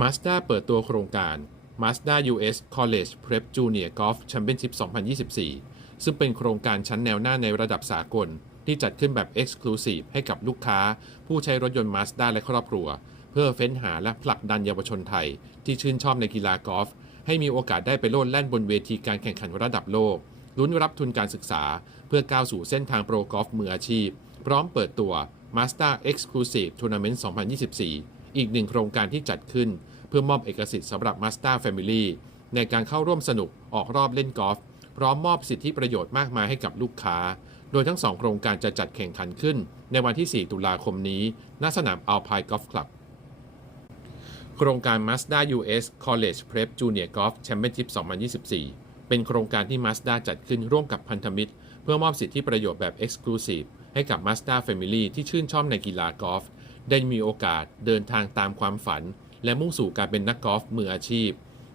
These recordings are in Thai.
Mazda เปิดตัวโครงการ Mazda US College Prep Junior Golf Championship 2024 ซึ่งเป็นโครงการชั้นแนวหน้าในระดับสากล ที่จัดขึ้นแบบ Exclusive ให้กับลูกค้า ผู้ใช้รถยนต์ Mazda และครอบครัว เพื่อเฟ้นหาและผลักดันเยาวชนไทย ที่ชื่นชอบในกีฬากอล์ฟให้มีโอกาสได้ไปโลดแล่นบนเวทีการแข่งขันระดับโลกลุ้นรับทุนการศึกษา เพื่อก้าวสู่เส้นทางโปรกอล์ฟมืออาชีพ พร้อมเปิดตัว Mazda Exclusive Tournament 2024 อีกหนึ่งโครงการที่จัดขึ้น เพื่อมอบเอกสิทธิ์สำหรับ Mazda Family ในการเข้าร่วมสนุกออกรอบเล่นกอล์ฟพร้อมมอบสิทธิประโยชน์มากมายให้กับลูกค้า โดยทั้งสองโครงการจะจัดแข่งขันขึ้น ในวันที่ 4 ตุลาคมนี้ ณ สนาม Alpine Golf Club โครงการ Mazda US College Prep Junior Golf Championship 2024 เป็นโครงการที่ Mazda จัดขึ้นร่วมกับพันธมิตร เพื่อมอบสิทธิประโยชน์แบบ Exclusive ให้กับ Mazda Family ที่ชื่นชอบในกีฬากอล์ฟ ได้มีโอกาสเดินทางตามความฝัน และมุ่งสู่การเป็นนักกอล์ฟมืออาชีพ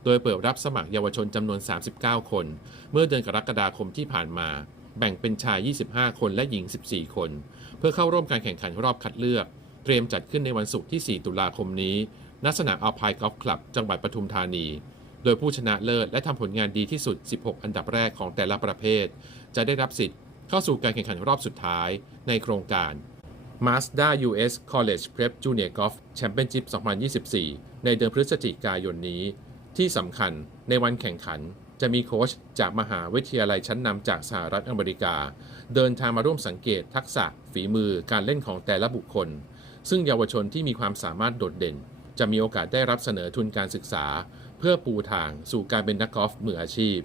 โดยเปิดรับสมัครเยาวชนจำนวน 39 คน เมื่อเดือนกรกฎาคมที่ผ่านมา แบ่งเป็นชาย 25 คนและหญิง 14 คน เพื่อเข้าร่วมการแข่งขันรอบคัดเลือก เตรียมจัดขึ้นในวันศุกร์ที่ 4 ตุลาคมนี้ ณ สนามอัลพายกอล์ฟคลับ จังหวัดปทุมธานี โดยผู้ชนะเลิศและทำผลงานดีที่สุด 16 อันดับแรกของแต่ละประเภท จะได้รับสิทธิ์เข้าสู่การแข่งขันรอบสุดท้ายในโครงการ Mazda US College Prep Junior Golf Championship 2024 ในเดือนพฤศจิกายนนี้ ที่สำคัญในวันแข่งขันจะมีโค้ชจากมหาวิทยาลัยชั้นนำจากสหรัฐอเมริกา เดินทางมาร่วมสังเกตทักษะ ฝีมือการเล่นของแต่ละบุคคล ซึ่งเยาวชนที่มีความสามารถโดดเด่น จะมีโอกาสได้รับเสนอทุนการศึกษา เพื่อปูทางสู่การเป็นนักกอล์ฟมืออาชีพ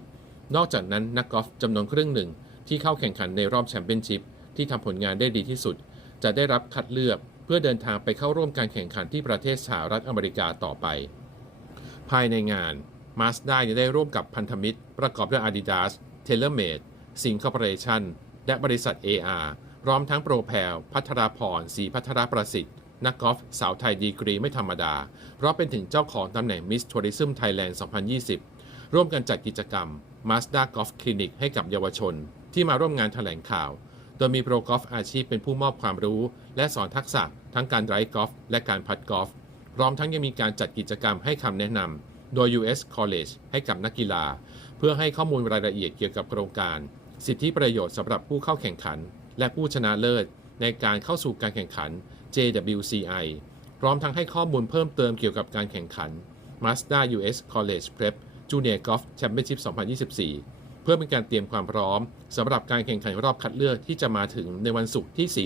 นอกจากนั้นนักกอล์ฟจำนวนครึ่งหนึ่งที่เข้าแข่งขันในรอบแชมเปี้ยนชิพที่ทำผลงานได้ดีที่สุด จะได้รับคัดเลือกเพื่อเดินทางไปเข้าร่วมการแข่งขันที่ประเทศสหรัฐอเมริกาต่อไป ภายในงาน Mazda ยังได้ร่วมกับพันธมิตร ประกอบด้วย Adidas TaylorMade s i n g Corporation และบริษัท AR พร้อมทั้งโปรแพลพัทราพรศรีพัทรประสิทธิ์ นักกอล์ฟสาวไทยดีกรีไม่ธรรมดา เพราะเป็นถึงเจ้าของตำแหน่ง Miss Tourism Thailand 2020 ร่วมกันจัดกิจกรรม Mazda Golf Clinic ให้กับเยาวชน ที่มาร่วมงานแถลงข่าว โดยมีโปรกอล์ฟอาชีพเป็นผู้มอบความรู้ และสอนทักษะทั้งการไรฟ์กอล์ฟและการพัดกอล์ฟพร้อมทั้งยังมีการจัดกิจกรรมให้คำแนะนำโดย US College ให้กับนักกีฬา เพื่อให้ข้อมูลรายละเอียดเกี่ยวกับโครงการ สิทธิประโยชน์สำหรับผู้เข้าแข่งขัน และผู้ชนะเลิศ ในการเข้าสู่การแข่งขัน JWCI พร้อมทั้งให้ข้อมูลเพิ่มเติมเกี่ยวกับการแข่งขัน Mazda US College Prep Junior Golf Championship 2024 เพื่อเป็นการเตรียมความพร้อมสำหรับการแข่งขันรอบคัดเลือกที่จะมาถึงในวันศุกร์ที่